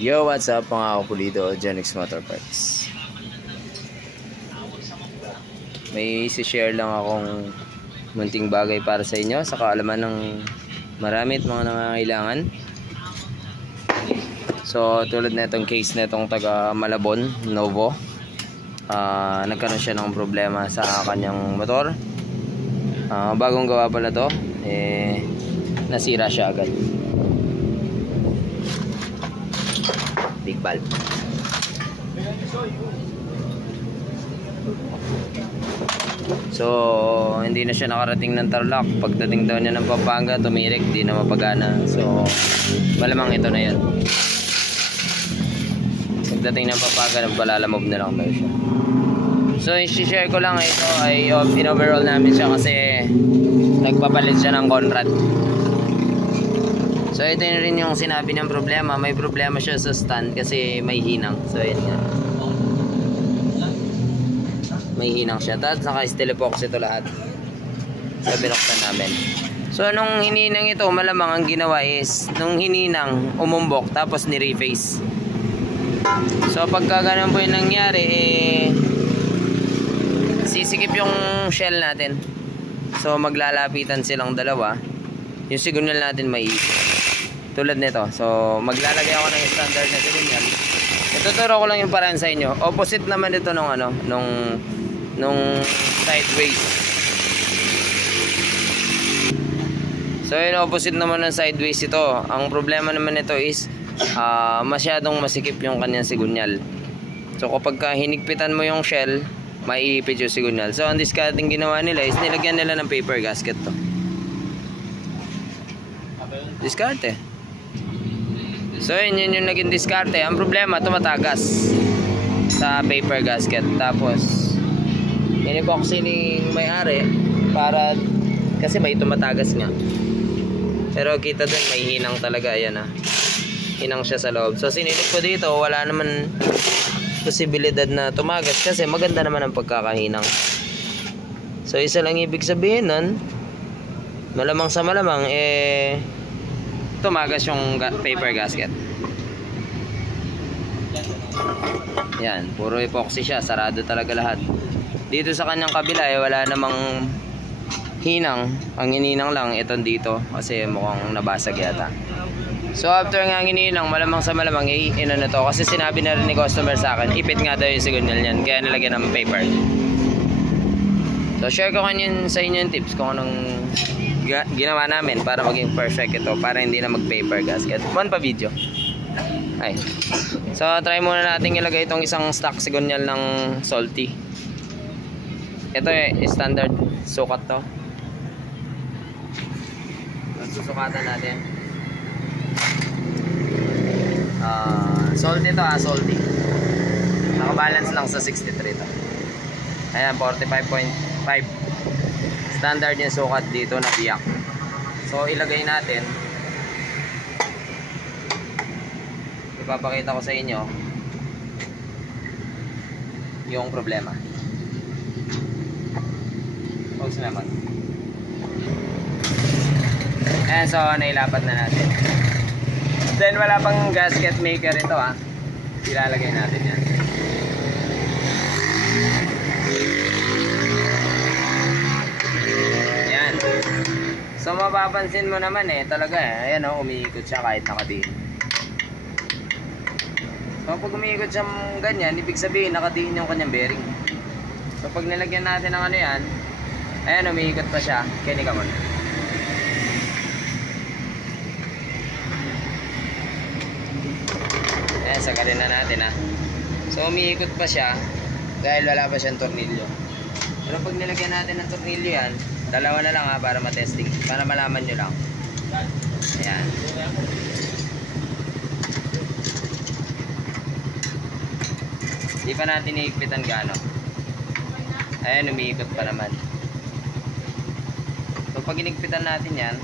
Yo, what's up mga kapulido, Genix Motor Parts. May isi-share lang akong munting bagay para sa inyo sa kaalaman ng marami at mga nangangailangan. So tulad na itong case na itong taga Malabon, Novo, nagkaroon siya ng problema sa kanyang motor. Bagong gawa pala to, nasira siya agad. Big valve. So hindi na siya nakarating ng Tarlac. Pagdating daw niya ng Pampanga, tumirik, di na mapagana. So malamang ito na yun. Pagdating ng Pampanga, nagpalalamove na lang daw siya. So i-share ko lang, ito ay in-overall namin siya kasi nagpapalit siya ng Conrad. So ito rin yung sinabi ng problema. May problema siya sa stand kasi may hinang. So yun nga, may hinang siya. Tapos naka-steel epoxy ito lahat. So binuksan namin. So nung hininang ito, malamang ang ginawa is nung hininang umumbok tapos ni-reface. So pagka ganun po yung nangyari, sisikip yung shell natin. So maglalapitan silang dalawa. Yung signal natin may tulad nito. So maglalagay ako ng standard na signal. Ituturo ko lang yung paraan sa inyo. Opposite naman ito nung nung sideways. So yung opposite naman ng sideways ito. Ang problema naman nito is masyadong masikip yung kanyang signal. So kapag hinigpitan mo yung shell, maiipit yung signal. So ang discarding ginawa nila is nilagyan nila ng paper gasket to. Diskarte. So yun yung naging diskarte. Ang problema, tumatagas sa paper gasket. Tapos in-epoxy ni may-ari para kasi may tumatagas nga. Pero kita dun may hinang talaga. Ayan hinang siya sa loob. So sinilip ko dito, wala naman posibilidad na tumagas kasi maganda naman ang pagkakahinang. So isa lang ibig sabihin nun, malamang sa malamang tumagas yung paper gasket. Yan, puro epoxy siya, sarado talaga lahat. Dito sa kanyang kabila wala namang hinang. Ang hininang lang itong dito kasi mukhang nabasag yata. So after nga hininang, malamang sa malamang inano to kasi sinabi na rin ni customer sa akin, ipit nga daw yung signal niyan, kaya nilagyan ng paper. So share ko kanyan sa inyo yung tips kung anong ginawa namin para maging perfect ito, para hindi na mag paper gasket. One pa video. Ay. So try muna natin ilagay itong isang stock signal ng Salty. Ito standard sukat to. Susukatan natin. Salty to, Salty. Nakabalance lang sa 63 to. Ayan, 45.5. Standard yung sukat dito na biyak. So ilagay natin. Ipapakita ko sa inyo yung problema. Huwag sinamat. Ayan, so nailapat na natin. Then wala pang gasket maker ito ilalagay natin yan. So mapapansin mo naman talaga ayan umiikot siya kahit nakadiin. So pag umiikot siya ganyan, ibig sabihin nakadiin yung kanyang bearing. So pag nilagyan natin ng yan, ayan umiikot pa siya. Kini ka muna. Ayan, sagarin na natin So umiikot pa siya dahil wala pa siyang tornilyo. Pero pag nilagyan natin ng tornilyo yan, dalawa na lang para matesting, para malaman nyo lang. Ayan. Di pa natin iikpitan gaano. Ayan, umiikot pa naman. So pag inigpitan natin yan,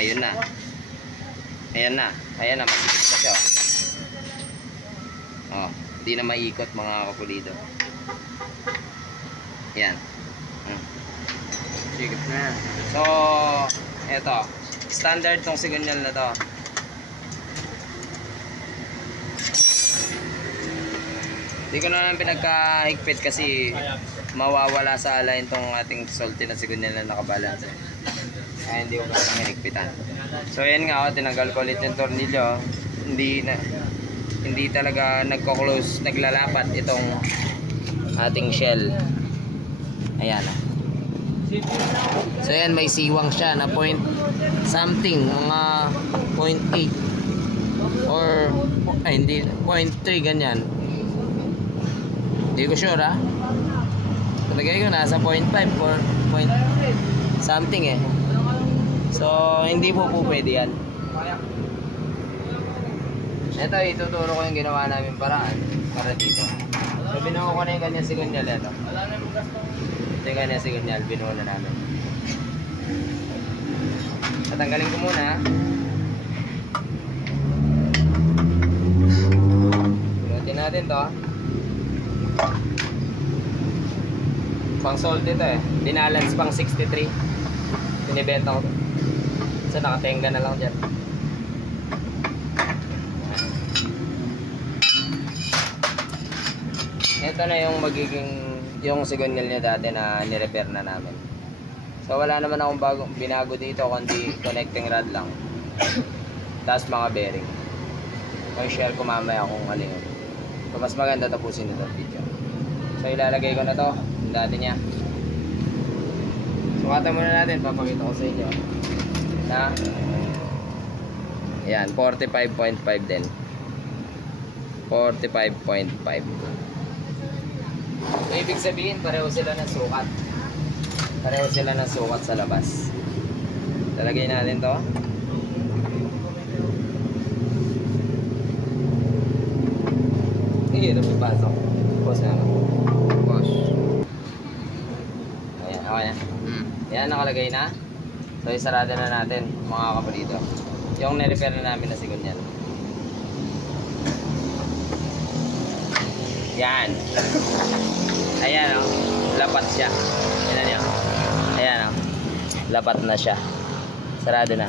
ayun na. Ayan na. Ayan na, masikip na siya. Di na maiikot mga kapulido. Yan. Sikip na. So, eto. Standard tong signal na to. Hindi ko naman pinagkahigpit kasi mawawala sa align tong ating salty na signal na nakabalance. Kaya hindi ko kasi hinigpitan. So yan nga, tinanggal ko ulit yung tornilyo. Hindi talaga nagko-close, naglalapat itong ating shell. Ayan. So yan, may siwang siya na point something, mga 0.8 or hindi, 0.3 ganyan. Hindi ko sure ha. Talagay ko nasa 0.5 or point something eh. So hindi po pwede yan. Ito, ituturo ko yung ginawa namin paraan para dito. So binuho ko na yung kanyang signal ito. Ito yung kanyang signal, binuho na namin. Tatanggalin ko muna. Pinutin natin to. Pang sold dito eh. Binalance pang 63. Pinibenta ko. So nakatenga na lang dyan. Ito na yung magiging yung signal niya dati na ni-repair na namin. So wala naman akong binago dito kundi connecting rod lang. Tapos mga bearing. May share ko mamaya kung ano yun. So mas maganda tapusin ito video. So ilalagay ko na to yung dati niya. Sukatan muna natin, papakita ko sa inyo na ayan, 45.5 din. 45.5. So, ibig sabihin, pareho sila ng sukat. Pareho sila ng sukat sa labas. Talagay natin to. Sige, ito pipasok. Pause na naman. Pause. Ayan, okay na. Ayan, nakalagay na. So, isarada na natin, mga kaparito. Yung nirepair na namin na sigon yan. Yan. Ayan o. Lapat siya. Yan niya. Ayan o. Lapat na siya. Sarado na.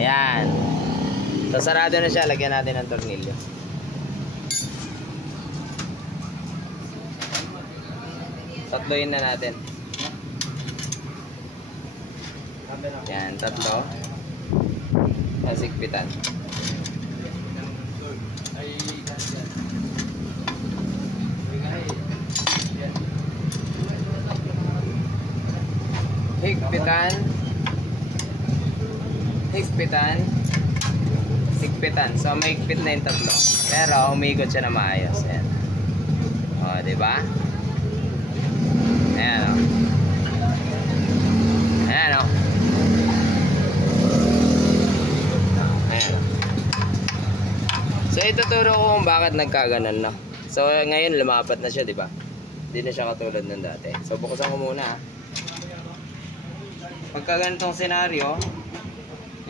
Ayan. So sarado na siya. Lagyan natin ng tornilyo. Tatloyin na natin. Yan. Tatlo. Nasigpitan. Higpitan, higpitan, higpitan. So may higpit na yung tatlo. Pero umiikot siya na maayos. Ayan. O, diba? Ayan o. Ayan o. Ayan o. So ituturo ko kung bakit nagkaganon na. So ngayon lumapat na siya, diba? Hindi na siya katulad ng dati. So buksan ko muna. Pagka ganitong senaryo,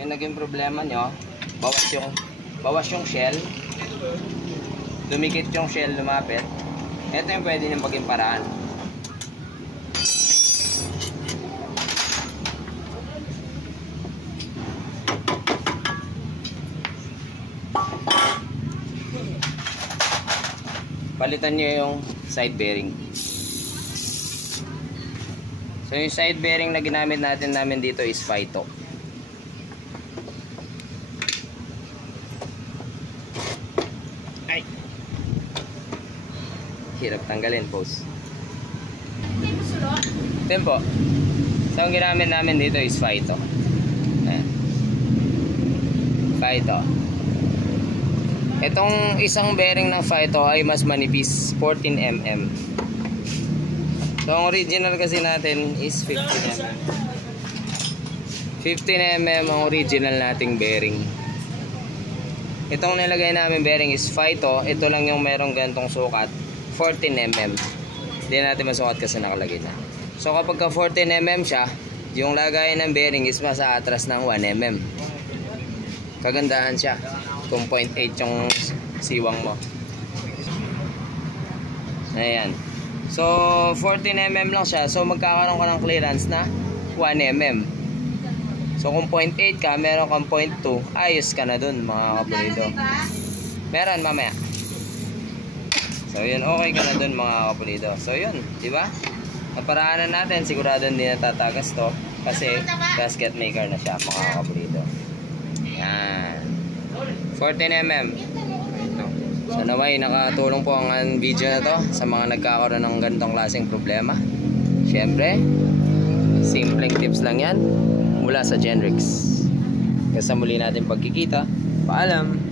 yung naging problema nyo, bawas yung shell, dumikit yung shell, lumapit. Ito yung pwede nyo maging paraan. Palitan nyo yung side bearing. So yung side bearing na ginamit namin dito is Phyto. Ay. Hirap tanggalin, boss. Tempo. So ang ginamit namin dito is Phyto. Ayan. Phyto. Itong isang bearing ng Phyto ay mas manipis, 14mm. So ang original kasi natin is 15mm. 15mm ang original nating bearing. Itong nilagay namin bearing is Phyto. Ito lang yung merong gantong sukat, 14mm. Hindi natin masukat kasi nakalagay na. So kapag ka 14mm siya, yung lagayan ng bearing is mas atras ng 1mm. Kagandahan siya kung 0.8 yung siwang mo. Ayan. So 14mm lang siya. So magkakaroon ka ng clearance na 1mm. So kung 0.8 ka, meron kang 0.2, ayos ka na dun mga kapunito. Meron mamaya. So yun, okay ka na dun mga kapulido. So yun, di ba? Ang paraanan natin, sigurado hindi natatagas to kasi gasket maker na siya mga kapulido. Yan. 14mm. Ito. So naway, nakatulong po ang video na to sa mga nagkakaroon ng ganitong klaseng problema. Siyempre, simpleng tips lang yan mula sa Genrix. Kasi muli natin pagkikita. Paalam!